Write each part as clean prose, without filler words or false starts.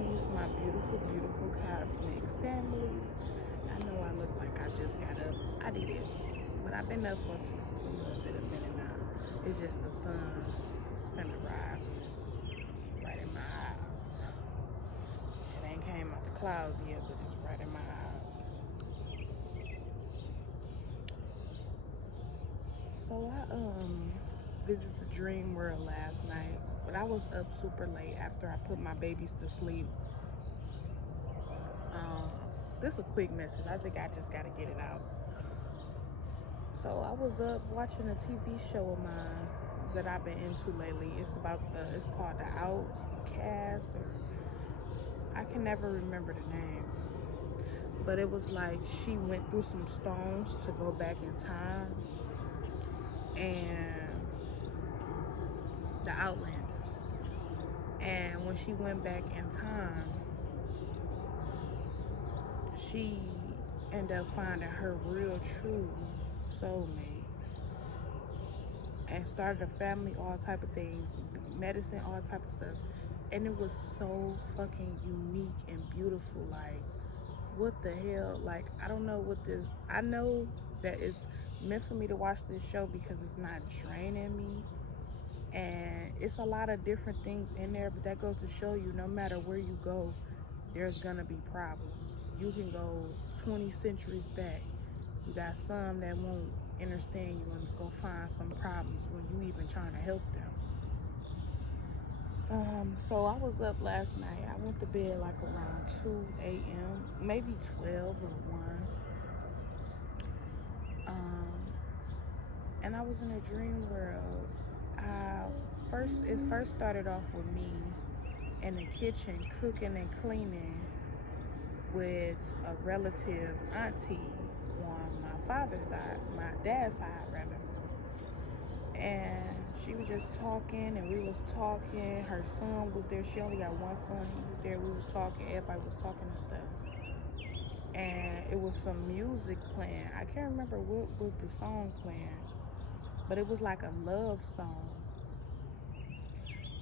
peace, my beautiful, beautiful cosmic family. I know I look like I just got up. I did, but I've been up for a little bit of a minute now. It's just the sun is finna rise and it's right in my eyes. It ain't came out the clouds yet, but it's right in my eyes. So I visited the dream world last night, but I was up super late after I put my babies to sleep. Um, this is a quick message. I think I just gotta get it out. So I was up watching a TV show of mine that I've been into lately. It's called The Outcast, or I can never remember the name. But it was like she went through some stones to go back in time, and the Outlanders. And when she went back in time, she ended up finding her real true soulmate and started a family, all type of things, medicine, all type of stuff. And it was so fucking unique and beautiful. Like, what the hell? Like, I don't know what this, I know that it's meant for me to watch this show because it's not draining me. And it's a lot of different things in there, but that goes to show you no matter where you go, there's gonna be problems. You can go 20 centuries back. You got some that won't understand you and it's gonna find some problems when you even trying to help them. So I was up last night. I went to bed like around 2 a.m., maybe 12 or 1. And I was in a dream world. It first started off with me in the kitchen cooking and cleaning with a relative auntie on my father's side, my dad's side rather. And she was just talking and we was talking. Her son was there. She only got one son. He was there. We was talking. Everybody was talking and stuff. And it was some music playing. I can't remember what was the song playing, but it was like a love song.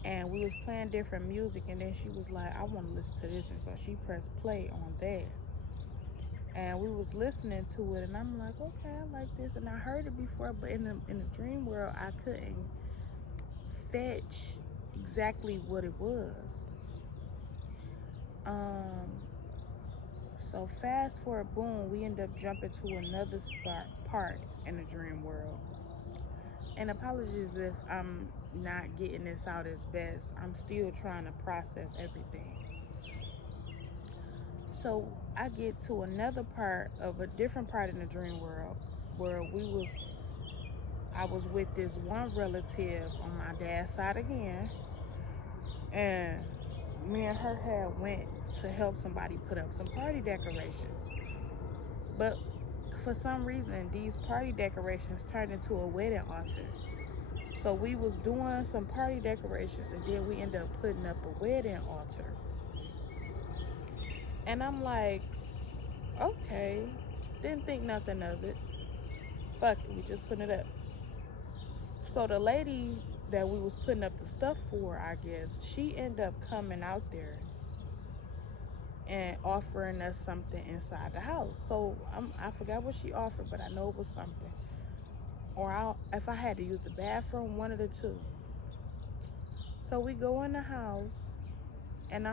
And we was playing different music, and then she was like, I want to listen to this. And so she pressed play on that. And we was listening to it, and I'm like, okay, I like this. And I heard it before, but in the dream world, I couldn't fetch exactly what it was. So fast forward, boom, we end up jumping to another part in the dream world. And apologies if I'm not getting this out as best. I'm still trying to process everything. So I get to another part of a different part in the dream world where I was with this one relative on my dad's side again, and me and her had went to help somebody put up some party decorations. But for some reason, these party decorations turned into a wedding altar. So we was doing some party decorations, and then we ended up putting up a wedding altar. And I'm like, okay, didn't think nothing of it. Fuck it, we just putting it up. So the lady that we was putting up the stuff for, I guess, she ended up coming out there and offering us something inside the house. So I forgot what she offered, but I know it was something. Or if I had to use the bathroom, one of the two. So we go in the house, and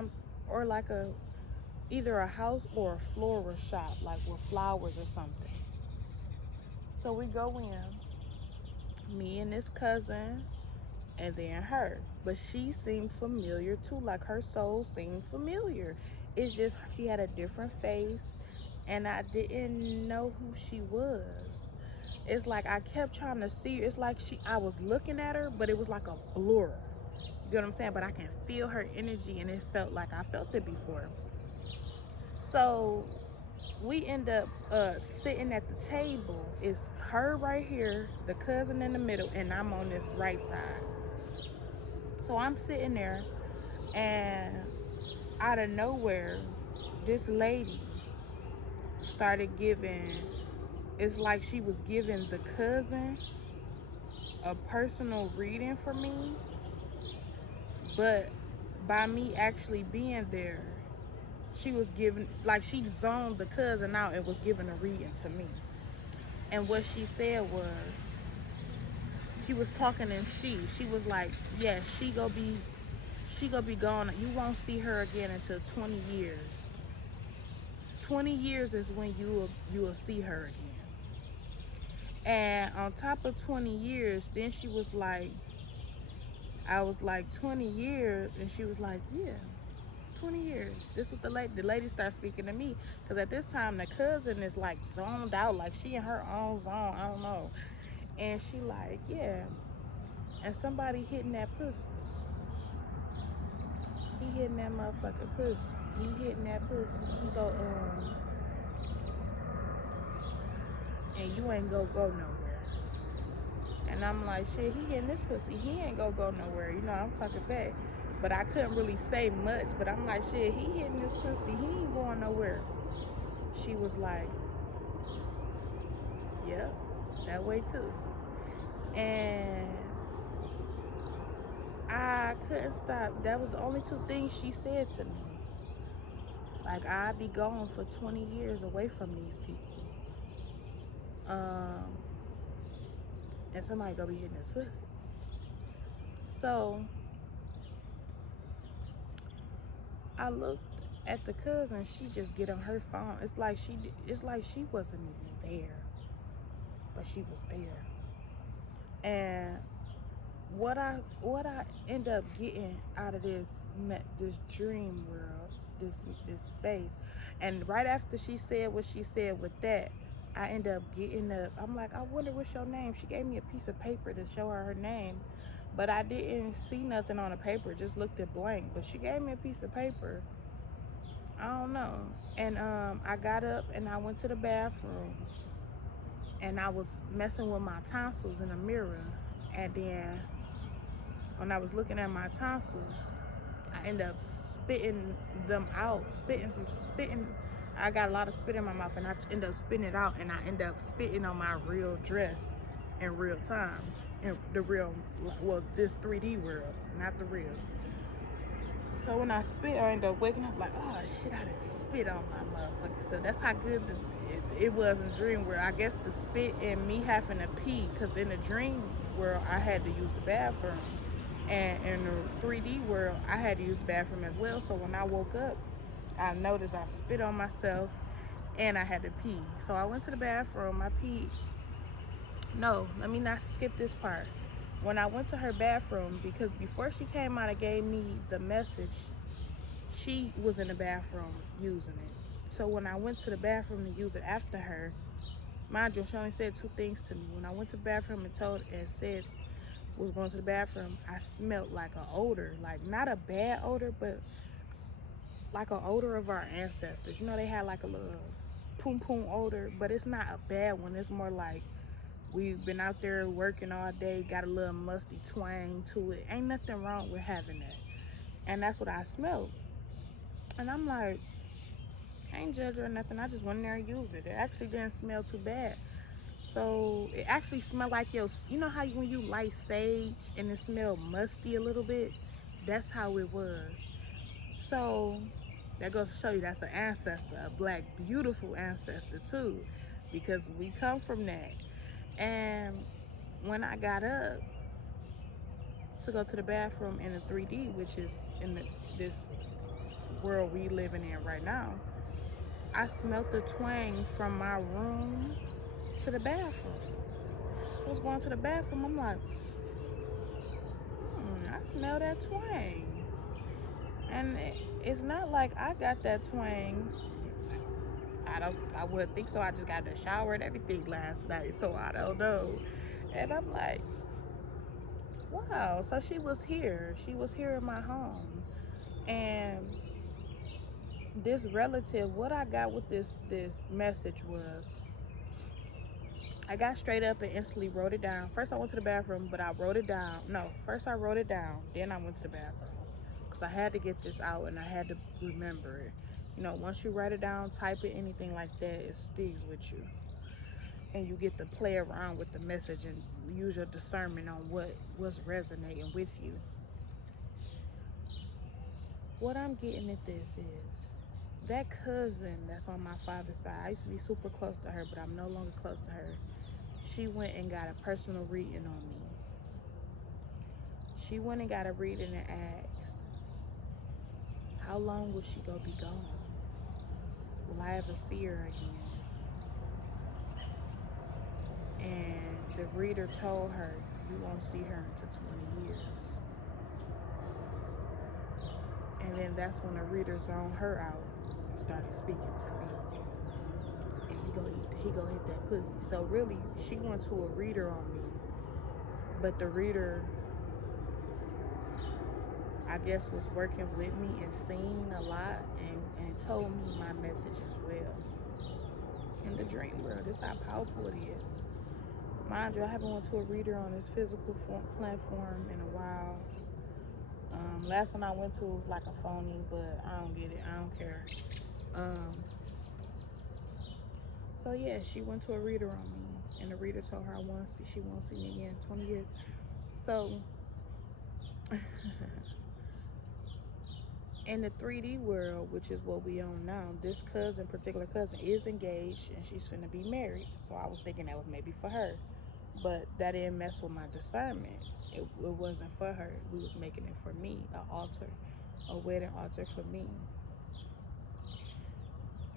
either a house or a floral shop, like with flowers or something. So we go in, me and this cousin, and then her. But she seemed familiar too, like her soul seemed familiar. It's just she had a different face, and I didn't know who she was. It's like I kept trying to see. It's like I was looking at her, but it was like a blur. You get what I'm saying? But I can feel her energy, and it felt like I felt it before. So we end up sitting at the table. It's her right here, the cousin in the middle, and I'm on this right side. So I'm sitting there, and out of nowhere, this lady started giving, it's like she was giving the cousin a personal reading for me, but by me actually being there, She was giving, like, she zoned the cousin out and was giving a reading to me. And what she said was, she was talking in she was like, yeah, she gonna be gone. You won't see her again until 20 years. 20 years is when you will see her again. And on top of 20 years, then she was like, I was like, 20 years? And she was like, yeah, 20 years. This was the lady started speaking to me. Because at this time, the cousin is like zoned out. Like she in her own zone. I don't know. And she like, yeah. And somebody hitting that pussy. He hitting that motherfucking pussy. He hitting that pussy. He go, and you ain't go nowhere. And I'm like, shit, he getting this pussy. He ain't go nowhere. You know, I'm talking back. But I couldn't really say much. But I'm like, shit, he hitting this pussy. He ain't going nowhere. She was like, yeah, that way too. And I couldn't stop. That was the only two things she said to me. Like, I'd be gone for 20 years away from these people. And somebody gonna be hitting this pussy. So I looked at the cousin. She just get on her phone. It's like she wasn't even there, but she was there. And what I end up getting out of this dream world, this space, and right after she said what she said with that, I end up getting up. I'm like, I wonder what's your name. She gave me a piece of paper to show her name, but I didn't see nothing on the paper. Just looked at blank. But she gave me a piece of paper. I don't know. And I got up and I went to the bathroom, and I was messing with my tonsils in the mirror. And then when I was looking at my tonsils, I ended up spitting them out, spitting. I got a lot of spit in my mouth, and I ended up spitting it out, and I ended up spitting on my real dress in real time, in the real, well, this 3D world, not the real. So when I spit, I ended up waking up like, oh shit, I didn't spit on my motherfucker. So that's how good it was in dream world. I guess the spit and me having to pee, because in the dream world, I had to use the bathroom. And in the 3D world, I had to use the bathroom as well. So when I woke up, I noticed I spit on myself and I had to pee. So I went to the bathroom, I peed. No, let me not skip this part. When I went to her bathroom, because before she came out and gave me the message, she was in the bathroom using it. So when I went to the bathroom to use it after her, mind you, she only said two things to me. When I went to the bathroom and said was going to the bathroom, I smelled like an odor, like not a bad odor, but like an odor of our ancestors. You know, they had like a little poom poom odor, but it's not a bad one. It's more like we've been out there working all day, got a little musty twang to it. Ain't nothing wrong with having that. And that's what I smelled. And I'm like, I ain't judge or nothing. I just went in there and used it. It actually didn't smell too bad. So it actually smelled like you know how when you light sage and it smelled musty a little bit? That's how it was. So that goes to show you that's an ancestor, a black, beautiful ancestor too, because we come from that. And when I got up to go to the bathroom in the 3D, which is in this world we living in right now, I smelled the twang from my room to the bathroom. I was going to the bathroom, I'm like, I smell that twang. And it's not like I got that twang. I would think so. I just got in the shower and everything last night, so I don't know. And I'm like, wow, so she was here. She was here in my home. And this relative, what I got with this message was, I got straight up and instantly wrote it down. First I went to the bathroom, but I wrote it down. No, first I wrote it down, then I went to the bathroom. Because I had to get this out and I had to remember it. You know, once you write it down, type it, anything like that, it sticks with you. And you get to play around with the message and use your discernment on what's resonating with you. What I'm getting at this is, that cousin that's on my father's side, I used to be super close to her, but I'm no longer close to her. She went and got a personal reading on me. She went and got a reading and asked, how long will she be gone? Will I ever see her again? And the reader told her, you won't see her until 20 years. And then that's when the reader zoned her out and started speaking to me. And he go hit that pussy. So really, she went to a reader on me. But the reader, I guess, was working with me and seeing a lot and told me my message as well. In the dream world, this is how powerful it is. Mind you, I haven't went to a reader on this physical platform in a while. Last one I went to was like a phony, but I don't get it. I don't care. So yeah, she went to a reader on me, and the reader told her she won't see me again in 20 years. So in the 3D world, which is what we own now, this particular cousin is engaged and she's finna be married. So I was thinking that was maybe for her, but that didn't mess with my discernment. It wasn't for her. We was making it for me, a wedding altar for me.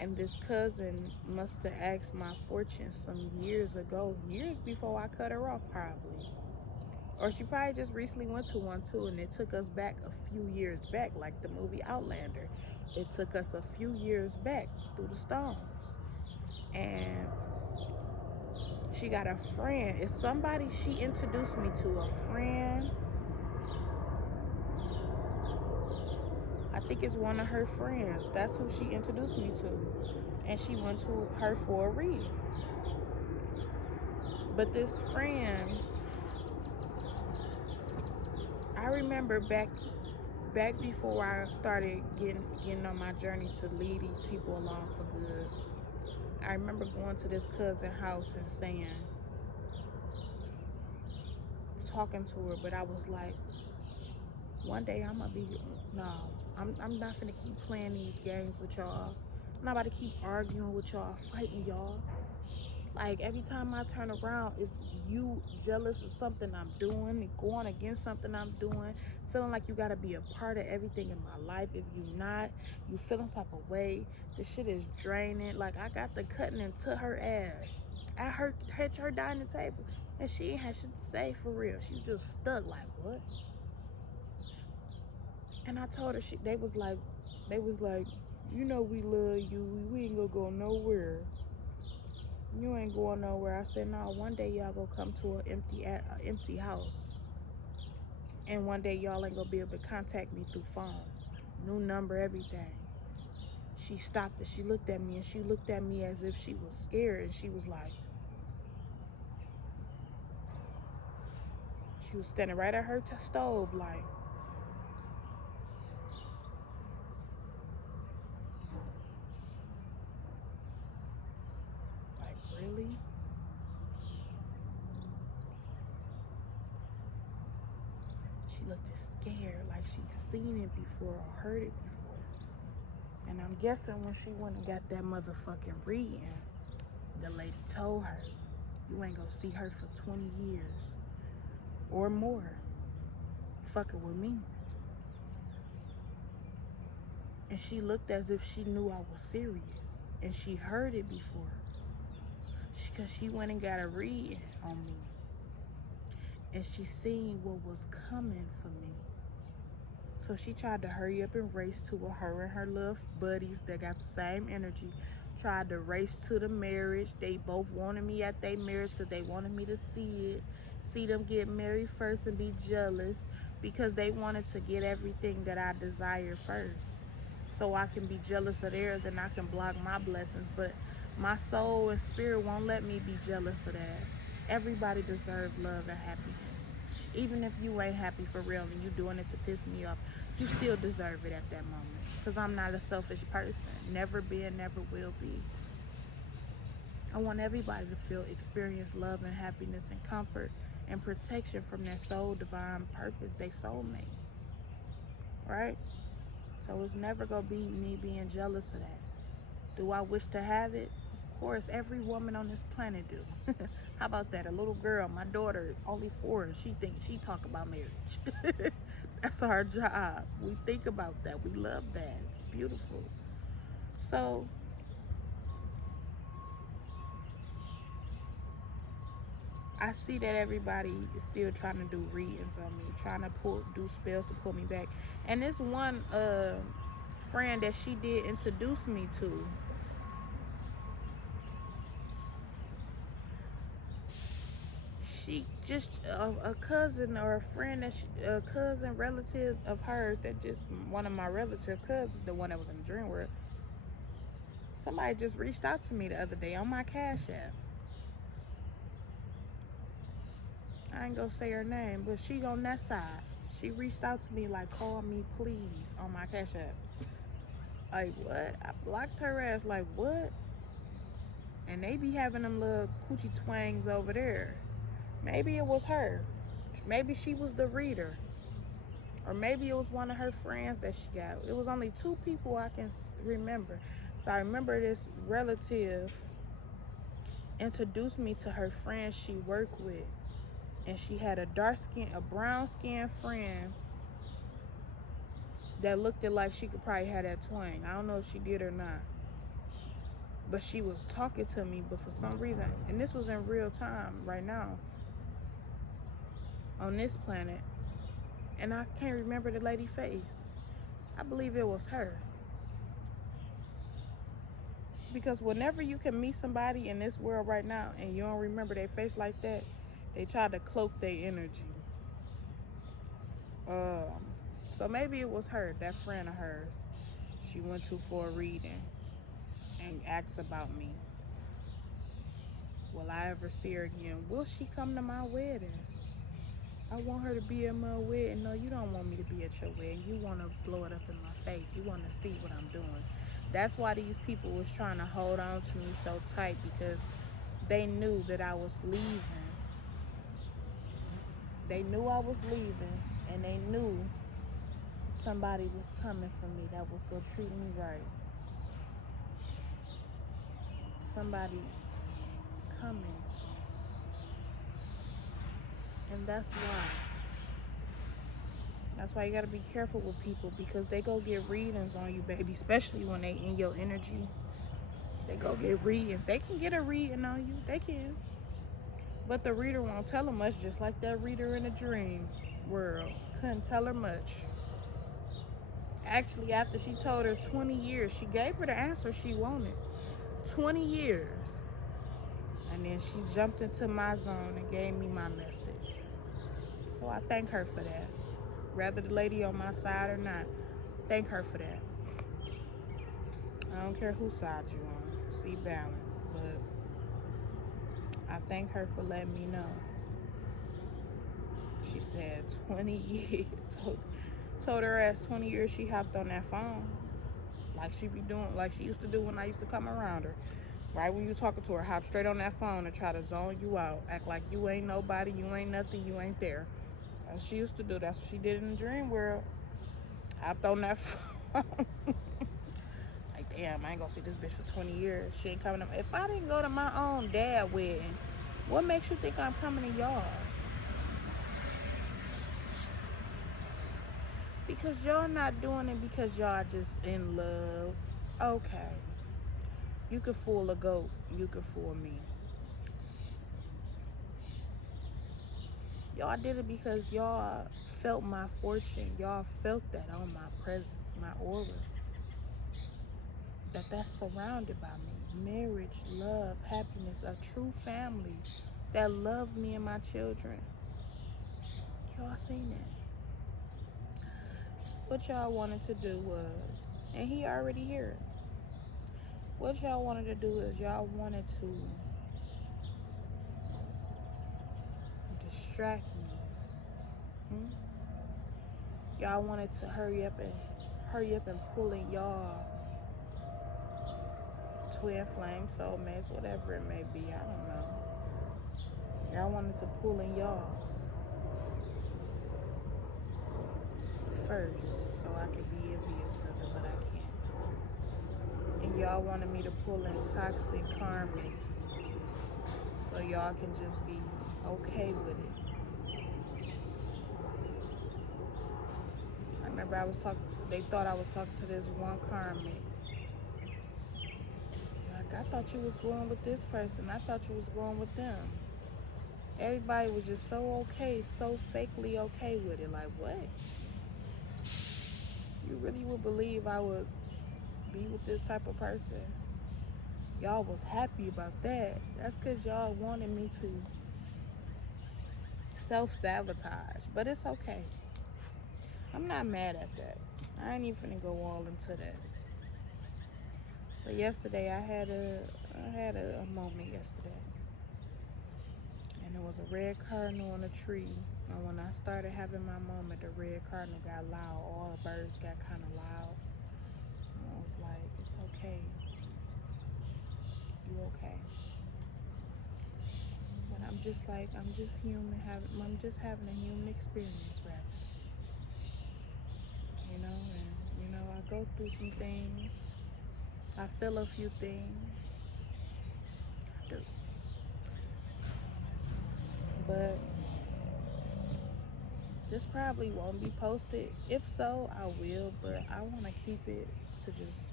And this cousin must have asked my fortune some years ago, years before I cut her off probably. Or she probably just recently went to one too, and it took us back a few years back, like the movie Outlander. It took us a few years back through the stones. And she got a friend. It's somebody she introduced me to, a friend. I think it's one of her friends. That's who she introduced me to. And she went to her for a reading. But this friend, I remember back before I started getting on my journey to lead these people along for good, I remember going to this cousin's house and talking to her, but I was like, one day I'm not finna keep playing these games with y'all. I'm not about to keep arguing with y'all, fighting y'all. Like, every time I turn around, it's you jealous of something I'm doing, going against something I'm doing, feeling like you gotta be a part of everything in my life. If you not, you feeling type of way. This shit is draining. Like, I got the cutting into her ass at her dining table, and she ain't had shit to say for real. She's just stuck. Like, what? And I told her, they was like, you know, we love you. We ain't gonna go nowhere. You ain't going nowhere. I said, no, one day y'all gonna come to an empty house. And one day y'all ain't gonna be able to contact me through phone. New number, everything. She stopped and she looked at me, and she looked at me as if she was scared, and she was standing right at her stove like, really? She looked scared, like she's seen it before or heard it before. And I'm guessing when she went and got that motherfucking reading, the lady told her, you ain't gonna see her for 20 years or more fucking with me. And she looked as if she knew I was serious, and she heard it before, because she went and got a reading on me, and she seen what was coming for me. So she tried to hurry up and race to her and her little buddies that got the same energy, tried to race to the marriage. They both wanted me at their marriage because they wanted me to see them get married first and be jealous, because they wanted to get everything that I desire first, so I can be jealous of theirs and I can block my blessings. But my soul and spirit won't let me be jealous of that. Everybody deserves love and happiness. Even if you ain't happy for real and you doing it to piss me off, you still deserve it at that moment. Because I'm not a selfish person. Never been, never will be. I want everybody to experience love and happiness and comfort and protection from their soul divine purpose, their soulmate. Right? So it's never gonna be me being jealous of that. Do I wish to have it? Of course, every woman on this planet do. How about that? A little girl, my daughter, only 4, and she thinks she talk about marriage. That's our job. We think about that. We love that. It's beautiful. So I see that everybody is still trying to do readings on me, trying to do spells to pull me back. And this one friend that she did introduce me to, she just a cousin or a friend a cousin relative of hers, that just one of my relative cousins, the one that was in the dream world. Somebody just reached out to me the other day on my Cash App. I ain't gonna say her name, but she on that side. She reached out to me like, call me please, on my Cash App. Like, what? I blocked her ass. Like, what? And they be having them little coochie twangs over there. Maybe it was her. Maybe she was the reader. Or maybe it was one of her friends that she got. It was only 2 people I can remember. So I remember this relative introduced me to her friend she worked with. And she had a brown skinned friend that looked like she could probably have that twang. I don't know if she did or not. But she was talking to me, but for some reason, and this was in real time right now on this planet, and I can't remember the lady's face. I believe it was her. Because whenever you can meet somebody in this world right now and you don't remember their face like that, they try to cloak their energy. So maybe it was her, that friend of hers, she went to for a reading and asked about me. Will I ever see her again? Will she come to my wedding? I want her to be at my wedding. No, you don't want me to be at your wedding. You want to blow it up in my face. You want to see what I'm doing. That's why these people was trying to hold on to me so tight, because they knew that I was leaving. They knew I was leaving, and they knew somebody was coming for me that was going to treat me right. Somebody's coming. And that's why you got to be careful with people, because they go get readings on you, baby, especially when they in your energy. They go get readings. They can get a reading on you. They can. But the reader won't tell her much, just like that reader in the dream world. Couldn't tell her much. Actually, after she told her 20 years, she gave her the answer she wanted. 20 years. And then she jumped into my zone and gave me my message. So I thank her for that. Rather the lady on my side or not, thank her for that. I don't care whose side you on. See balance. But I thank her for letting me know. She said 20 years. Told her ass 20 years she hopped on that phone. Like she be doing, like she used to do when I used to come around her. Right when you talking to her, hop straight on that phone and try to zone you out. Act like you ain't nobody, you ain't nothing, you ain't there. That's what she used to do. That's what she did in the dream world. Hopped on that phone. Like, damn, I ain't gonna see this bitch for 20 years. She ain't coming to. If I didn't go to my own dad wedding, what makes you think I'm coming to yours? Because y'all not doing it because y'all just in love. Okay. You could fool a goat. You could fool me. Y'all did it because y'all felt my fortune. Y'all felt that on my presence, my aura. That's surrounded by me. Marriage, love, happiness, a true family that love me and my children. Y'all seen it. What y'all wanted to do was, and he already here. What y'all wanted to do is y'all wanted to distract me. Y'all wanted to hurry up and pull in y'all twin flame soulmates, whatever it may be. I don't know. Y'all wanted to pull in y'all's first so I could be envious of it, but I can't. And y'all wanted me to pull in toxic karmics so y'all can just be okay with it. I remember they thought I was talking to this one karmic. Like, I thought you was going with this person. I thought you was going with them. Everybody was just so okay, so fakely okay with it. Like, what? You really would believe I would be with this type of person? Y'all was happy about that. That's because y'all wanted me to self-sabotage. But it's okay. I'm not mad at that. I ain't even finna go all into that. But yesterday I had a moment yesterday. And there was a red cardinal on a tree. And when I started having my moment, the red cardinal got loud. All the birds got kind of loud. And I was like, it's okay. You okay? But I'm just human. I'm just having a human experience, rather. You know, and I go through some things. I feel a few things. I do. But this probably won't be posted. If so, I will, but I want to keep it to just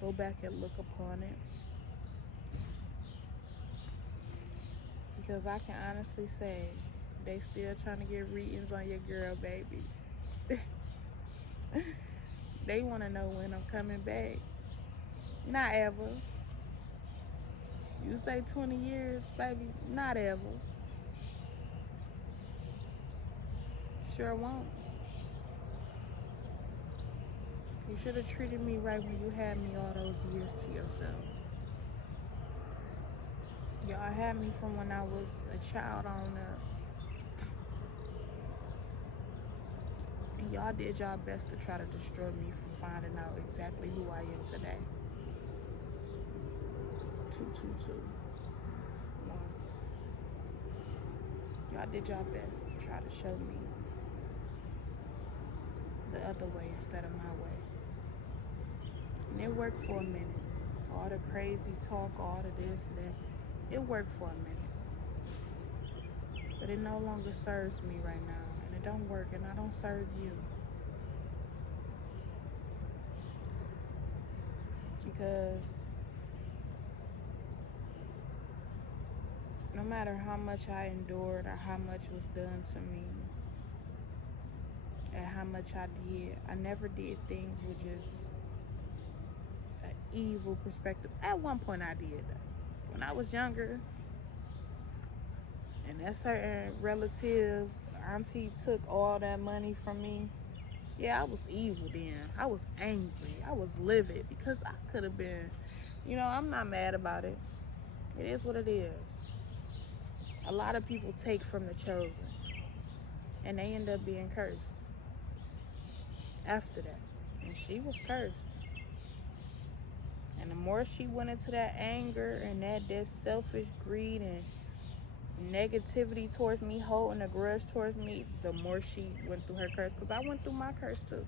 go back and look upon it. Because I can honestly say they still trying to get readings on your girl, baby. They want to know when I'm coming back. Not ever. You say 20 years, baby. Not ever. Sure won't. You should have treated me right when you had me all those years to yourself. Y'all had me from when I was a child on up. And y'all did y'all best to try to destroy me from finding out exactly who I am today. 222. Y'all did y'all best to try to show me the other way instead of my way. And it worked for a minute. All the crazy talk, all the this and that, it worked for a minute. But it no longer serves me right now. And it don't work, and I don't serve you. Because no matter how much I endured or how much was done to me and how much I did, I never did things with just an evil perspective. At one point I did though. When I was younger and that certain relative, auntie, took all that money from me, yeah, I was evil then. I was angry. I was livid because I could have been, I'm not mad about it. It is what it is. A lot of people take from the chosen and they end up being cursed after that. And she was cursed. And the more she went into that anger and that selfish greed and negativity towards me, holding a grudge towards me, the more she went through her curse. Because I went through my curse too.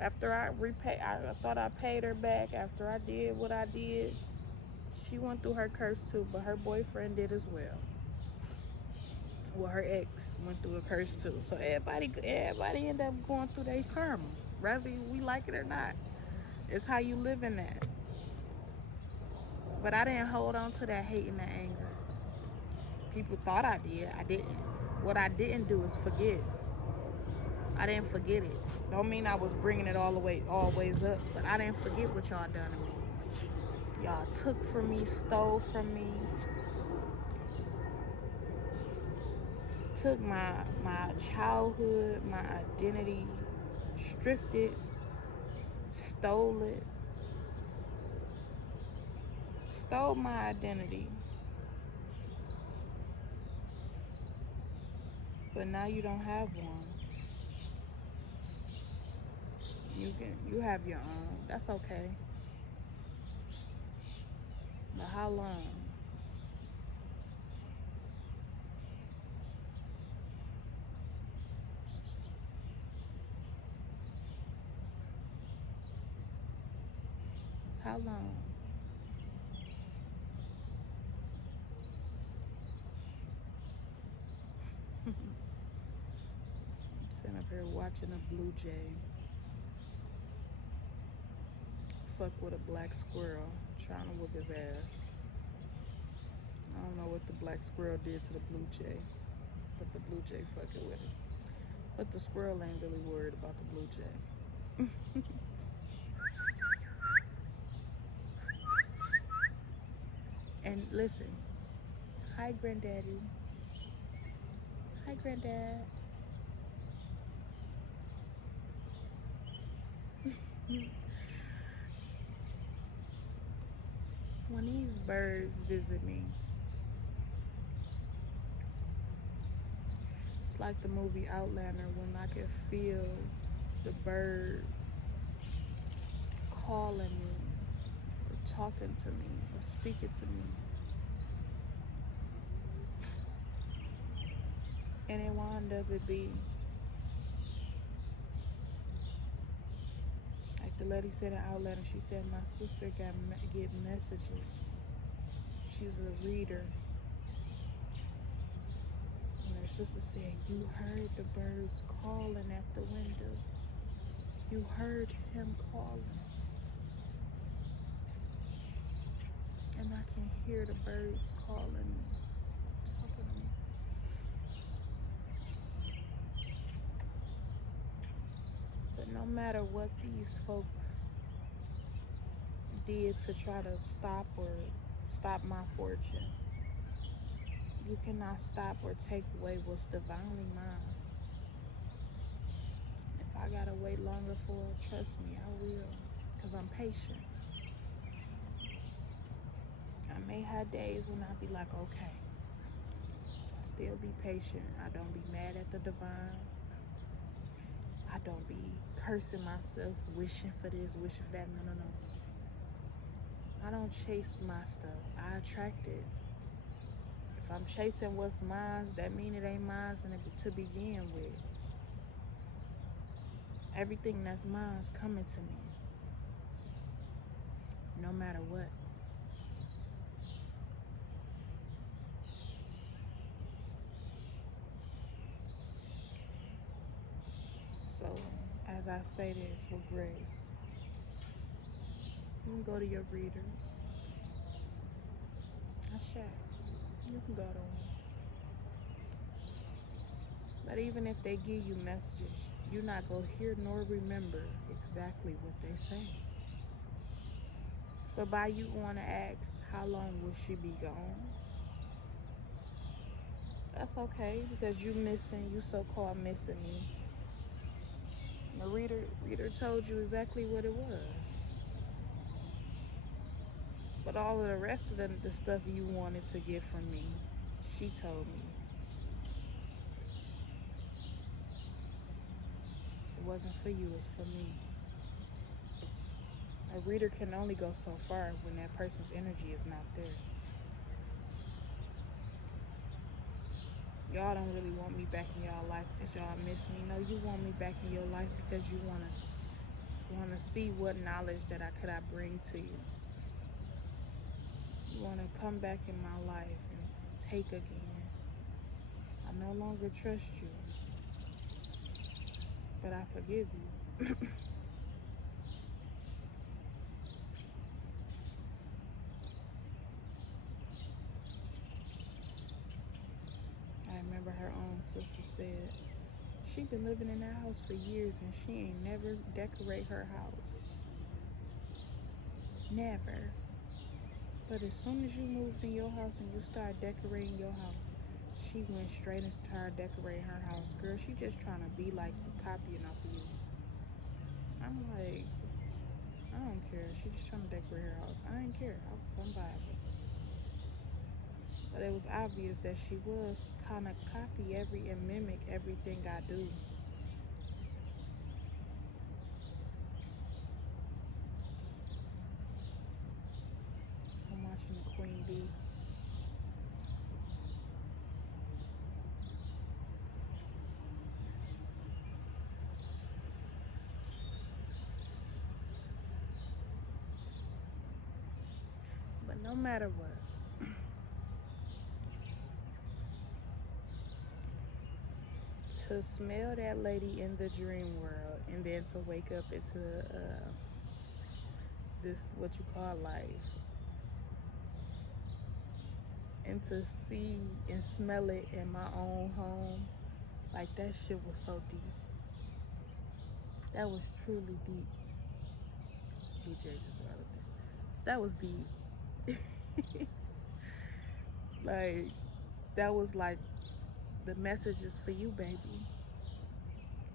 After I thought I paid her back. After I did what I did, she went through her curse too. But her boyfriend did as well. Well, her ex went through a curse too. So everybody end up going through their karma, whether we like it or not. It's how you live in that. But I didn't hold on to that hate and that anger. People thought I did. I didn't. What I didn't do is forget. I didn't forget it. Don't mean I was bringing it always up, but I didn't forget what y'all done to me. Y'all took from me, stole from me, took my childhood, my identity, stripped it, stole it, stole my identity. But now you don't have one. You have your own. That's okay. But how long? How long? I'm sitting up here watching a blue jay fuck with a black squirrel, trying to whoop his ass. I don't know what the black squirrel did to the blue jay, but the blue jay fucking with it. But the squirrel ain't really worried about the blue jay. And listen, hi granddaddy. Hi granddad. When these birds visit me, it's like the movie Outlander when I can feel the bird calling me or talking to me or speaking to me. And it wound up it be like the lady said in Outlander. She said my sister get messages. She's a reader. And her sister said, you heard the birds calling at the window. You heard him calling. And I can hear the birds calling me, talking to me. But no matter what these folks did to try to stop my fortune, you cannot stop or take away what's divinely mine. If I gotta wait longer for it, trust me, I will, because I'm patient. I may have days when I be like, okay, still be patient. I don't be mad at the divine. I don't be cursing myself, wishing for this, wishing for that. No. I don't chase my stuff. I attract it. If I'm chasing what's mine, that mean it ain't mine to begin with. Everything that's mine is coming to me, no matter what. So, as I say this with grace, you can go to your readers. I share. You can go to them. But even if they give you messages, you're not going to hear nor remember exactly what they say. But by you want to ask, how long will she be gone? That's okay, because you so-called missing me. The reader told you exactly what it was. But all of the rest of the stuff you wanted to get from me, she told me. It wasn't for you, it's for me. A reader can only go so far when that person's energy is not there. Y'all don't really want me back in y'all life because y'all miss me. No, you want me back in your life because you want to see what knowledge that I bring to you. You want to come back in my life and take again. I no longer trust you, but I forgive you. I remember her own sister said she been living in that house for years and she ain't never decorate her house. Never. But as soon as you moved in your house and you started decorating your house, she went straight into her decorating her house. Girl, she just trying to be like you, copying off of you. I'm like, I don't care. She just trying to decorate her house. I didn't care. I'm vibing. But it was obvious that she was kind of copy and mimic everything I do. I'm watching the Queen Bee. no matter what. To smell that lady in the dream world and then to wake up into this, what you call life, and to see and smell it in my own home, like that shit was so deep. That was truly deep. BJ just relevant. That was deep. Like, that was like the messages for you, baby.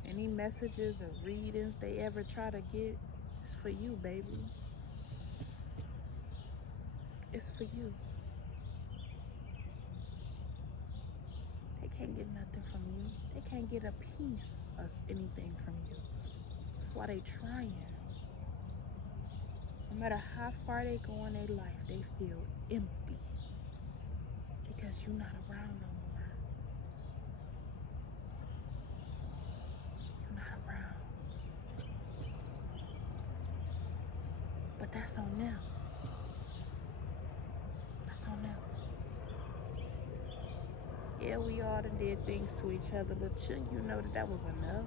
Any messages or readings they ever try to get, it's for you, baby. It's for you. They can't get nothing from you. They can't get a piece of anything from you. That's why they trying. No matter how far they go in their life, they feel empty because you're not around no more. You're not around. But that's on them. That's on them. Yeah, we all done did things to each other, but shouldn't you know that was enough?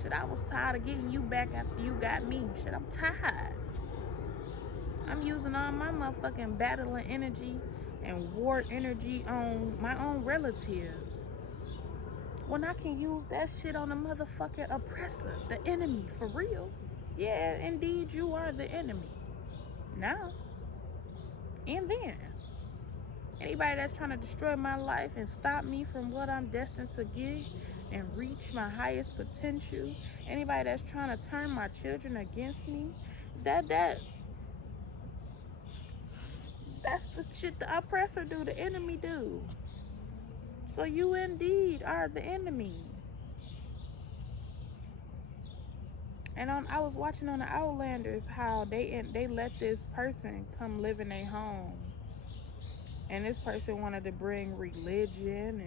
Shit, I was tired of getting you back after you got me. Shit, I'm tired. I'm using all my motherfucking battling energy and war energy on my own relatives, when I can use that shit on the motherfucking oppressor, the enemy, for real. Yeah, indeed, you are the enemy. Now and then. Anybody that's trying to destroy my life and stop me from what I'm destined to get and reach my highest potential, anybody that's trying to turn my children against me, that's the shit the oppressor do, the enemy do. So you indeed are the enemy. And I was watching on the Outlanders how they let this person come live in their home, and this person wanted to bring religion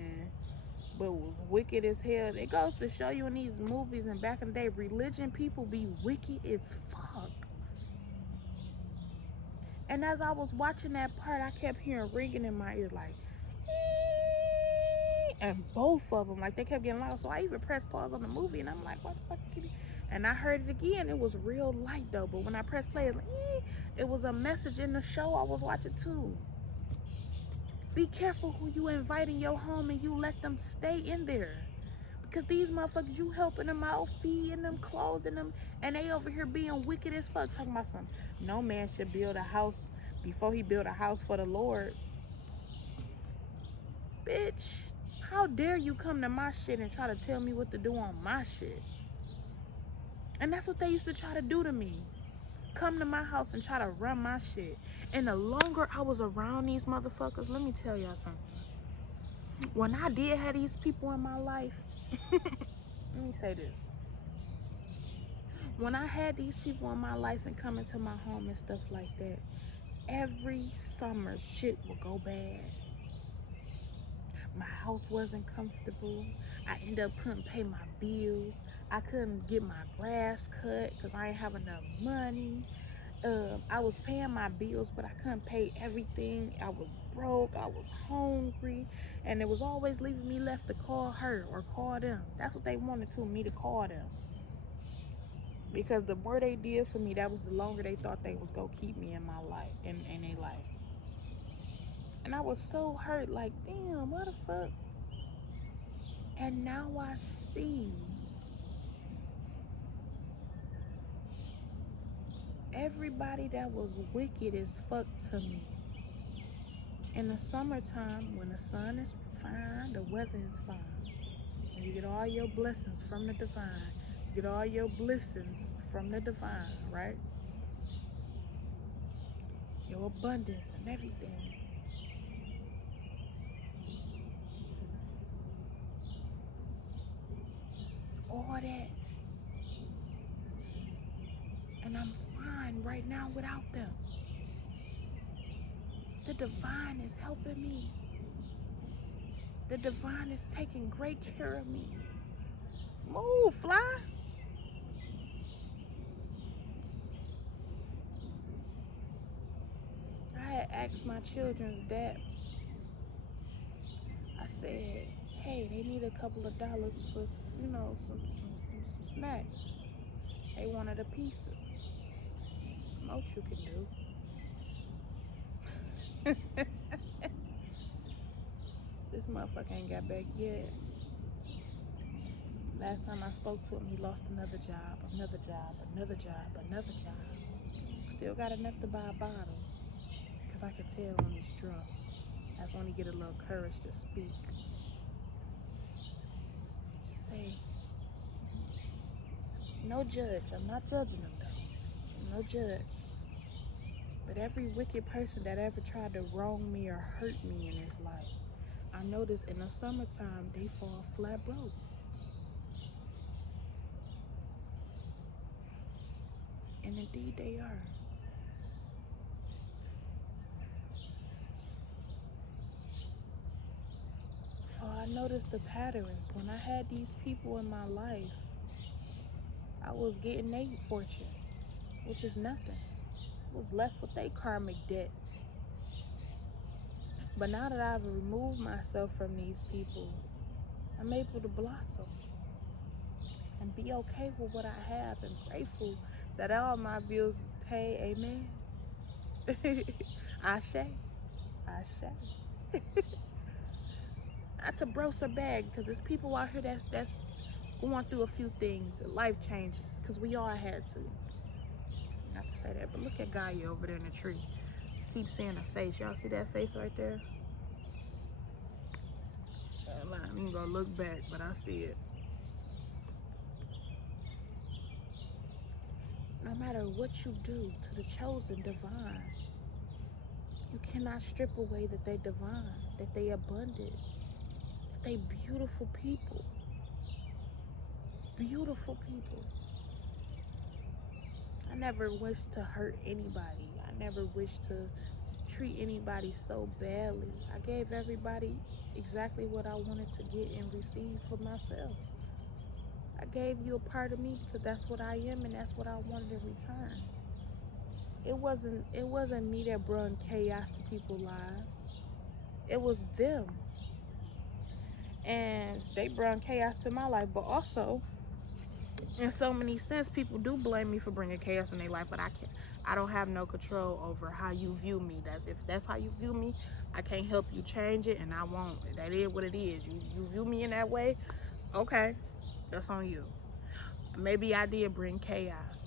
but was wicked as hell. It goes to show you in these movies and back in the day, religion people be wicked as fuck. And as I was watching that part, I kept hearing ringing in my ear like, and both of them, like, they kept getting loud. So I even pressed pause on the movie, and I'm like, what the fuck? And I heard it again. It was real light though, but when I pressed play, it was a message in the show I was watching too. Be careful who you invite in your home and you let them stay in there. Because these motherfuckers, you helping them out, feeding them, clothing them, and they over here being wicked as fuck, talking about something. No man should build a house before he build a house for the Lord. Bitch, how dare you come to my shit and try to tell me what to do on my shit? And that's what they used to try to do to me. Come to my house and try to run my shit. And the longer I was around these motherfuckers, let me tell y'all something. When I did have these people in my life, let me say this. When I had these people in my life and come into my home and stuff like that, every summer shit would go bad. My house wasn't comfortable. I ended up couldn't pay my bills. I couldn't get my grass cut because I didn't have enough money. I was paying my bills, but I couldn't pay everything. I was broke. I was hungry. And it was always leaving me left to call her or call them. That's what they wanted me to call them. Because the more they did for me, that was the longer they thought they was going to keep me in my life, in their life. And I was so hurt, like, damn, what the fuck? And now I see everybody that was wicked as fuck to me. In the summertime, when the sun is fine, the weather is fine. And you get all your blessings from the divine. You get all your blessings from the divine, right? Your abundance and everything. All that. And I'm fine right now without them. The divine is helping me. The divine is taking great care of me. Move, fly. I had asked my children's dad, I said, hey, they need a couple of dollars for, you know, some snacks. They wanted a pizza. Most you can do. This motherfucker ain't got back yet. Last time I spoke to him, he lost another job, another job, another job, another job. Still got enough to buy a bottle. Because I could tell when he's drunk. That's when he get a little courage to speak. He say, no judge. I'm not judging him though. No judge. But every wicked person that ever tried to wrong me or hurt me in his life, I noticed in the summertime, they fall flat broke. And indeed they are. So I noticed the patterns. When I had these people in my life, I was getting their fortune, which is nothing. I was left with their karmic debt. But now that I've removed myself from these people, I'm able to blossom and be okay with what I have and grateful that all my bills is paid. Amen. Ashe. Ashe. Not to broach a bag, because there's people out here that's going through a few things, life changes, because we all had to. Not to say that, but look at Gaia over there in the tree. Keep seeing her face. Y'all see that face right there? I'm even gonna look back, but I see it. No matter what you do to the chosen divine, you cannot strip away that they divine, that they abundant, that they beautiful people. Beautiful people. I never wished to hurt anybody. I never wished to treat anybody so badly. I gave everybody exactly what I wanted to get and receive for myself. I gave you a part of me because that's what I am and that's what I wanted in return. It wasn't me that brought chaos to people's lives. It was them. And they brought chaos to my life, but also in so many sense, people do blame me for bringing chaos in their life, but I don't have no control over how you view me. If that's how you view me, I can't help you change it, and I won't. That is what it is. You view me in that way, okay, that's on you. Maybe I did bring chaos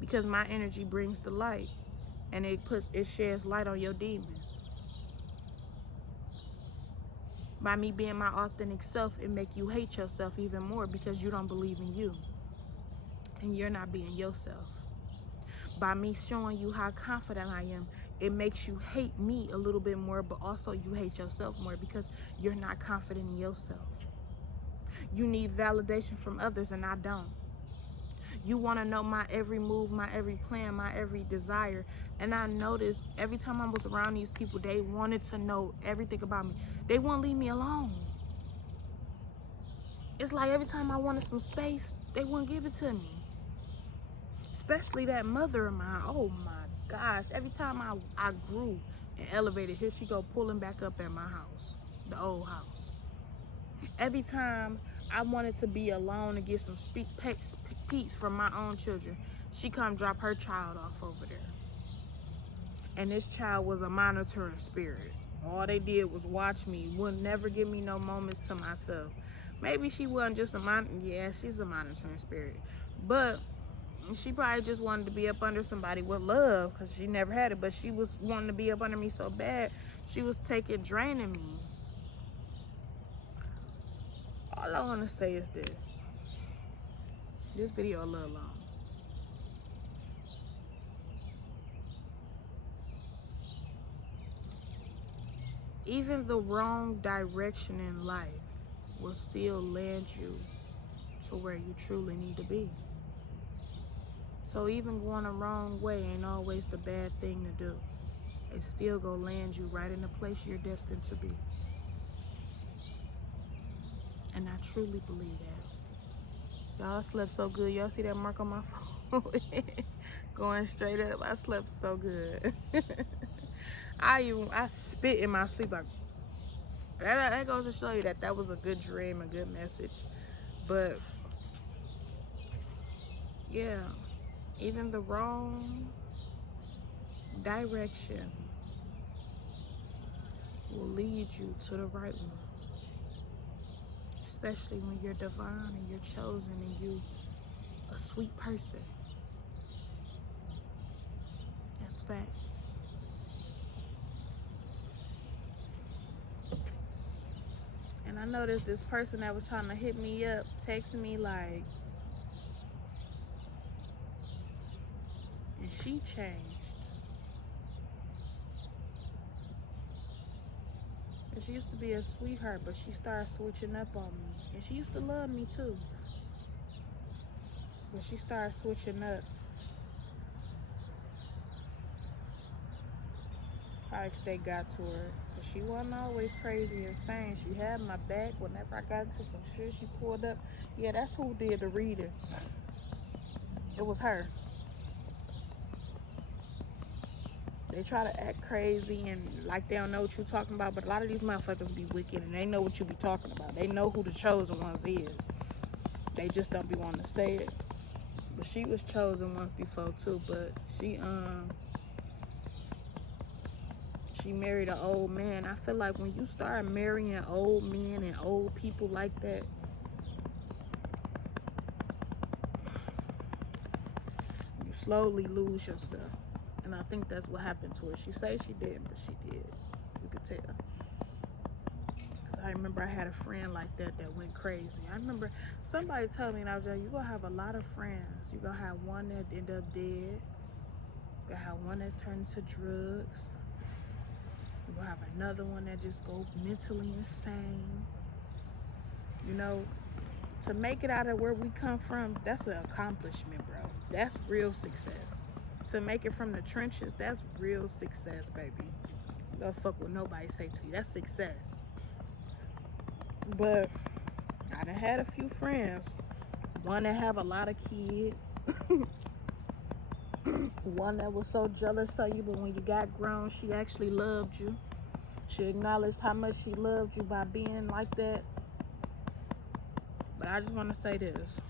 because my energy brings the light, and it sheds light on your demons. By me being my authentic self, it make you hate yourself even more because you don't believe in you. And you're not being yourself. By me showing you how confident I am, it makes you hate me a little bit more, but also you hate yourself more because you're not confident in yourself. You need validation from others and I don't. You want to know my every move, my every plan, my every desire. And I noticed every time I was around these people, they wanted to know everything about me. They won't leave me alone. It's like every time I wanted some space, they wouldn't give it to me. Especially that mother of mine. Oh my gosh. Every time I grew and elevated, here she go pulling back up at my house, the old house. Every time I wanted to be alone and get some peace from my own children, she come drop her child off over there. And this child was a monitoring spirit. All they did was watch me, would never give me no moments to myself. Maybe she wasn't just yeah, she's a monitoring spirit. But she probably just wanted to be up under somebody with love because she never had it. But she was wanting to be up under me so bad, she was draining me. All I want to say is this. This video a little long. Even the wrong direction in life will still land you to where you truly need to be. So even going the wrong way ain't always the bad thing to do. It's still gonna land you right in the place you're destined to be. And I truly believe that. Y'all slept so good. Y'all see that mark on my phone? Going straight up. I slept so good. I spit in my sleep like that goes to show you that that was a good dream, a good message. But yeah, even the wrong direction will lead you to the right one. Especially when you're divine and you're chosen and you a sweet person. That's facts. And I noticed this person that was trying to hit me up texted me like, and she changed. And she used to be a sweetheart, but she started switching up on me. And she used to love me too. But she started switching up. Probably 'cause they got to her. But she wasn't always crazy and insane. She had my back whenever I got into some shit. She pulled up. Yeah, that's who did the reading. It was her. They try to act crazy and like they don't know what you're talking about, but a lot of these motherfuckers be wicked and they know what you be talking about. They know who the chosen ones is. They just don't be wanting to say it. But she was chosen once before too, but she married an old man. I feel like when you start marrying old men and old people like that, you slowly lose yourself. And I think that's what happened to her. She say she didn't, but she did. You could tell. Cause I remember I had a friend like that that went crazy. I remember somebody told me when I was young, you're gonna have a lot of friends. You're gonna have one that end up dead. You're gonna have one that's turned into drugs. You're gonna have another one that just go mentally insane. You know, to make it out of where we come from, that's an accomplishment, bro. That's real success. To make it from the trenches, that's real success, baby. Don't fuck what nobody say to you. That's success. But I done had a few friends. One that have a lot of kids. One that was so jealous of you, but when you got grown, she actually loved you. She acknowledged how much she loved you by being like that. But I just want to say this.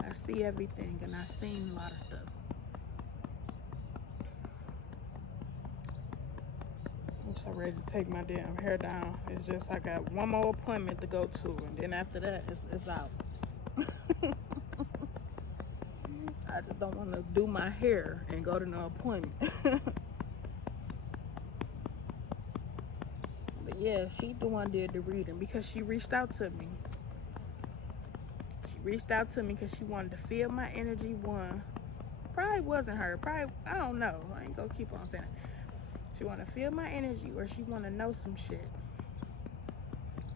I see everything and I seen a lot of stuff. I'm so ready to take my damn hair down. It's just I got one more appointment to go to, and then after that, it's out. I just don't want to do my hair and go to no appointment. But yeah, she the one did the reading because she reached out to me. She reached out to me because she wanted to feel my energy. One, probably wasn't her. Probably, I don't know. I ain't gonna keep on saying it. She wanted to feel my energy or she want to know some shit.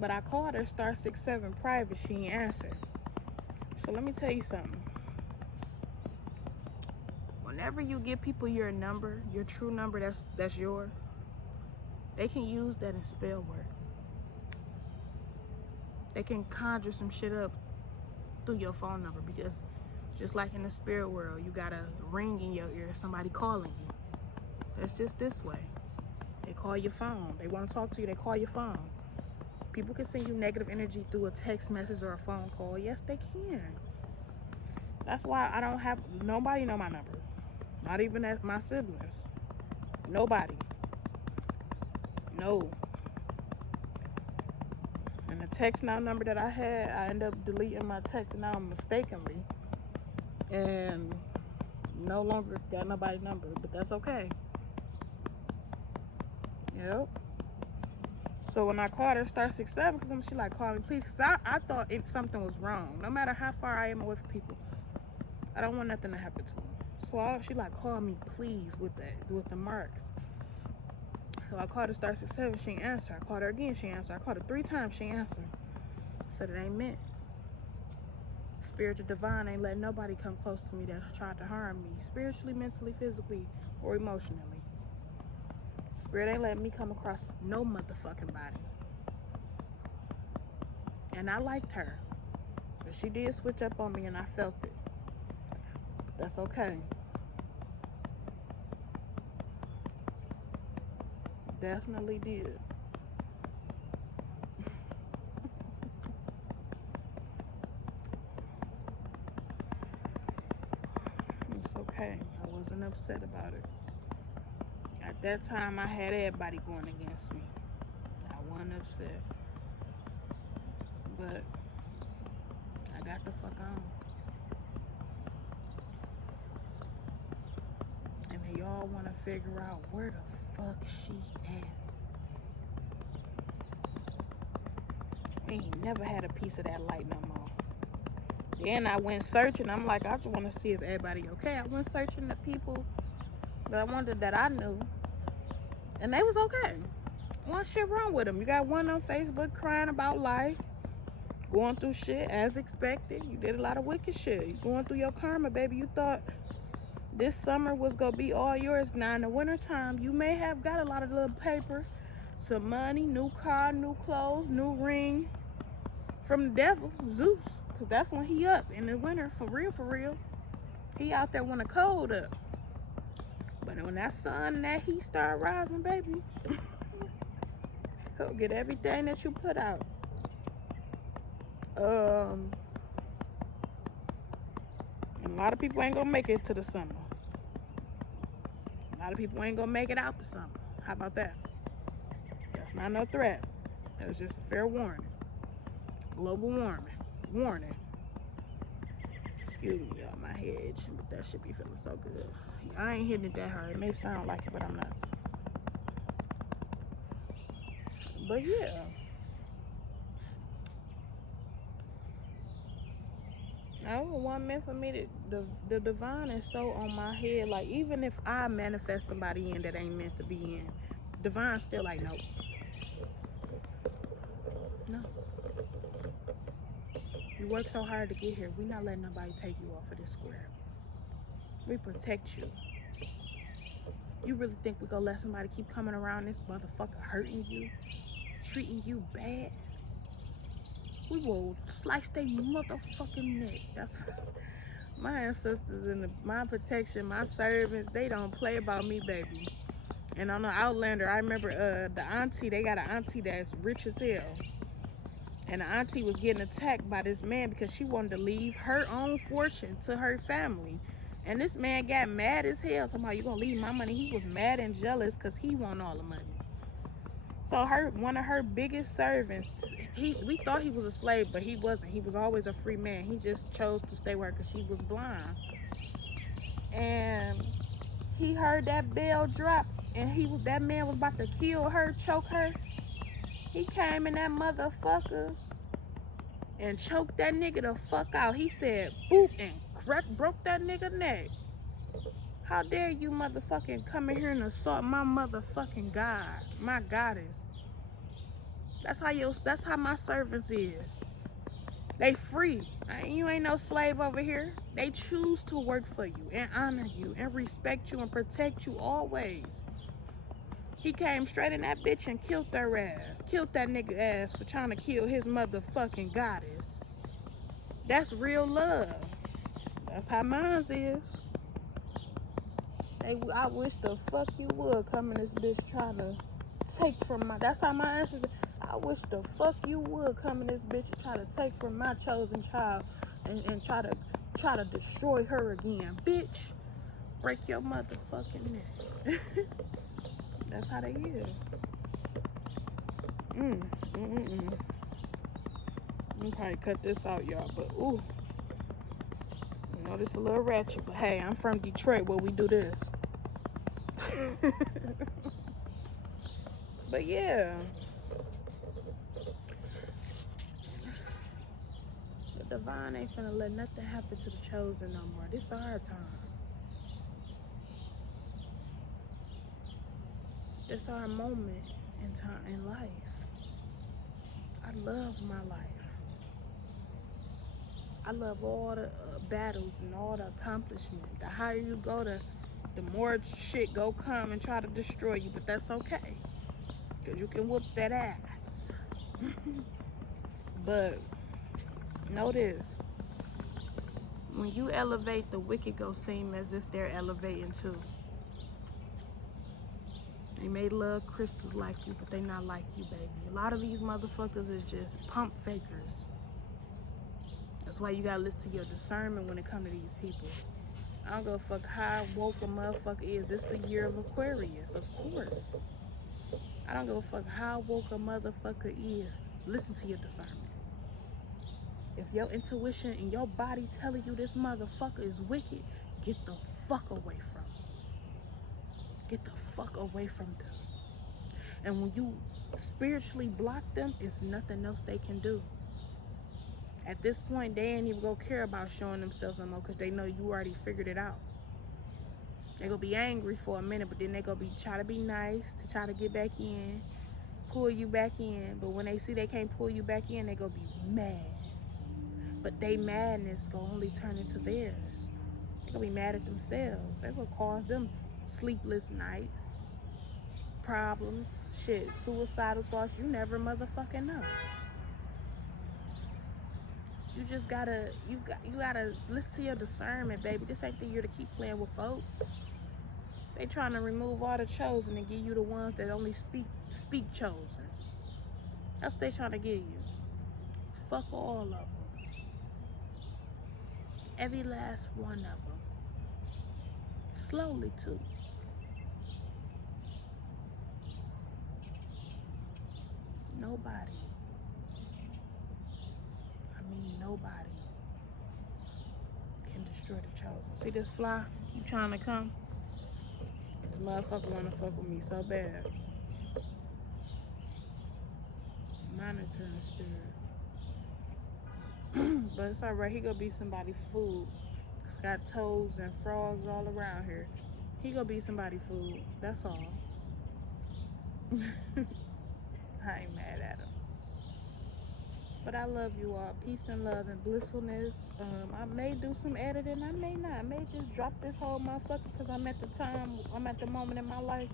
But I called her star 67 private. She ain't answered. So let me tell you something. Whenever you give people your number, your true number that's yours, they can use that in spell work. They can conjure some shit up through your phone number because just like in the spirit world, you got a ring in your ear, somebody calling you. It's just this way. They call your phone. They want to talk to you. They call your phone. People can send you negative energy through a text message or a phone call. Yes, they can. That's why I don't have nobody know my number. Not even my siblings. Nobody. No. And the text now number that I had, I ended up deleting my text now mistakenly. And no longer got nobody's number, but that's okay. Yep. So when I called her star 67, because she like, call me please, because I thought something was wrong. No matter how far I am away from people, I don't want nothing to happen to them. So she like, call me please with the marks. So I called her star 67, she ain't answer. I called her again, she answered. I called her 3 times, she answered. I said it ain't meant. Spirit of divine ain't letting nobody come close to me that tried to harm me, spiritually, mentally, physically, or emotionally. Spirit ain't letting me come across no motherfucking body. And I liked her. But she did switch up on me and I felt it. That's okay. Definitely did. It's okay. I wasn't upset about it. At that time, I had everybody going against me. I wasn't upset. But I got the fuck on. And then y'all want to figure out where the fuck she at. We ain't never had a piece of that light no more. Then I went searching. I'm like, I just want to see if everybody okay. I went searching the people that I wanted that I knew. And they was okay. One shit wrong with them. You got one on Facebook crying about life. Going through shit as expected. You did a lot of wicked shit. You going through your karma, baby. You thought this summer was going to be all yours. Now in the wintertime, you may have got a lot of little papers, some money, new car, new clothes, new ring from the devil, Zeus. Because that's when he up in the winter, for real, for real. He out there when the cold up. But when that sun and that heat start rising, baby, he'll get everything that you put out. And a lot of people ain't gonna make it to the summer. A lot of people ain't gonna make it out the summer. How about that? That's not no threat. That's just a fair warning. Global warning. Excuse me, y'all, my head itching, but that should be feeling so good. I ain't hitting it that hard. It may sound like it, but I'm not. But yeah. I don't want meant for me to, the divine is so on my head. Like, even if I manifest somebody in that ain't meant to be in, divine still like, nope. No. You work so hard to get here. We not letting nobody take you off of this square. We protect you. You really think we gonna let somebody keep coming around this motherfucker hurting you, treating you bad? We will slice their motherfucking neck. That's my ancestors and my protection, my servants. They don't play about me, baby. And on the Outlander, I remember the auntie. They got an auntie that's rich as hell, and the auntie was getting attacked by this man because she wanted to leave her own fortune to her family. And this man got mad as hell, talking about, you gonna leave my money? He was mad and jealous because he won all the money. So one of her biggest servants, we thought he was a slave, but he wasn't. He was always a free man. He just chose to stay with her because she was blind. And he heard that bell drop, and that man was about to kill her, choke her. He came in that motherfucker and choked that nigga the fuck out. He said, boop, and broke that nigga neck. How dare you motherfucking come in here and assault my motherfucking God, my goddess. That's how my servants is. They free. You ain't no slave over here. They choose to work for you and honor you and respect you and protect you always. He came straight in that bitch and killed their ass. Killed that nigga ass for trying to kill his motherfucking goddess. That's real love. That's how mine is. I wish the fuck you would come in this bitch trying to take from my... That's how my ancestors... I wish the fuck you would come in this bitch and try to take from my chosen child and try to destroy her again. Bitch, break your motherfucking neck. That's how they is. I'll probably cut this out, y'all, but ooh. You know, this a little ratchet, but hey, I'm from Detroit where we do this. But yeah. The divine ain't finna let nothing happen to the chosen no more. This is our time. This is our moment in time in life. I love my life. I love all the battles and all the accomplishment. The higher you go, the more shit go come and try to destroy you. But that's okay. Because you can whoop that ass. But know this. When you elevate, the wicked go seem as if they're elevating too. They may love crystals like you, but they not like you, baby. A lot of these motherfuckers is just pump fakers. That's why you gotta listen to your discernment when it comes to these people. I don't give a fuck how woke a motherfucker is. This the year of Aquarius, of course. I don't give a fuck how woke a motherfucker is. Listen to your discernment. If your intuition and your body telling you this motherfucker is wicked, get the fuck away from him. Get the fuck away from them. And when you spiritually block them, it's nothing else they can do. At this point, they ain't even gonna care about showing themselves no more because they know you already figured it out. They gonna be angry for a minute, but then they gonna be try to be nice to try to get back in, pull you back in. But when they see they can't pull you back in, they gonna be mad. But they madness gonna only turn into theirs. They gonna be mad at themselves. They gonna cause them sleepless nights, problems, shit, suicidal thoughts. You never motherfucking know. You just gotta, you gotta listen to your discernment, baby. This ain't the year to keep playing with folks. They trying to remove all the chosen and give you the ones that only speak chosen. That's what they trying to give you. Fuck all of them. Every last one of them. Slowly too. Nobody. Nobody can destroy the chosen. See this fly? Keep trying to come. This motherfucker wanna fuck with me so bad. Monitoring spirit. But it's alright, he gonna be somebody's food. It's got toads and frogs all around here. He gonna be somebody's food. That's all. I ain't mad at him. But I love you all. Peace and love and blissfulness. I may do some editing. I may not. I may just drop this whole motherfucker because I'm at the moment in my life.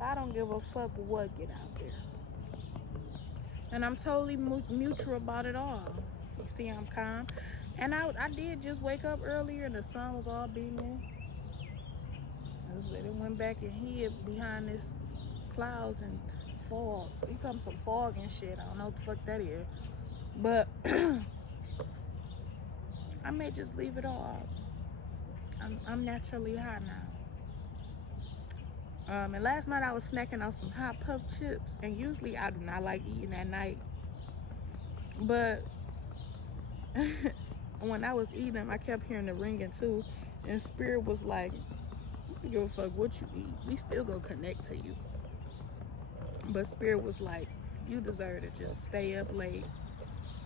I don't give a fuck what get out there. And I'm totally neutral about it all. You see, I'm calm. And I did just wake up earlier and the sun was all beaming. It went back and hid behind this clouds and fog. Here comes some fog and shit. I don't know what the fuck that is. But I may just leave it all out. I'm naturally high now. And last night I was snacking on some hot puff chips, and usually I do not like eating at night. But when I was eating them, I kept hearing the ringing too, and spirit was like, "I don't give a fuck what you eat. We still gonna connect to you." But spirit was like, "You deserve to just stay up late,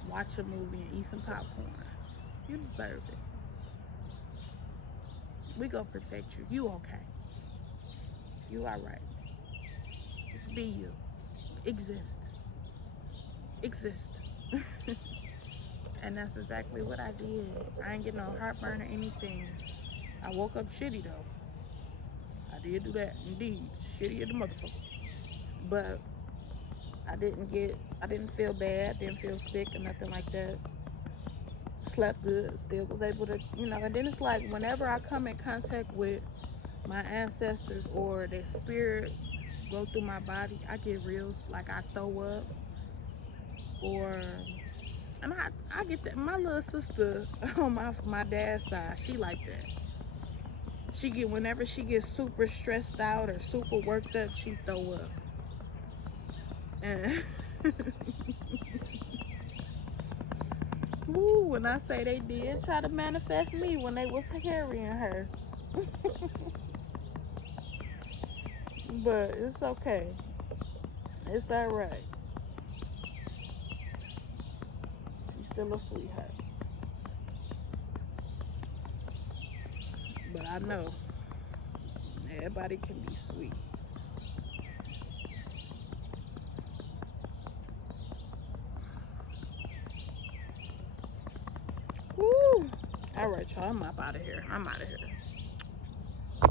watch a movie, and eat some popcorn. You deserve it. We gonna protect you. You okay. You alright. Just be you. Exist. Exist." And that's exactly what I did. I ain't get no heartburn or anything. I woke up shitty though. I did do that, indeed. Shitty as the motherfucker. But I didn't feel bad, didn't feel sick or nothing like that. Slept good, still was able to, and then it's like whenever I come in contact with my ancestors or their spirit go through my body, I get real, like I throw up, and I get that. My little sister on my dad's side, she like that. Whenever she gets super stressed out or super worked up, she throw up. And woo, when I say they did try to manifest me when they was carrying her. But it's okay. It's alright. She's still a sweetheart. But I know everybody can be sweet. Woo! Alright, y'all, I'm up out of here. I'm out of here.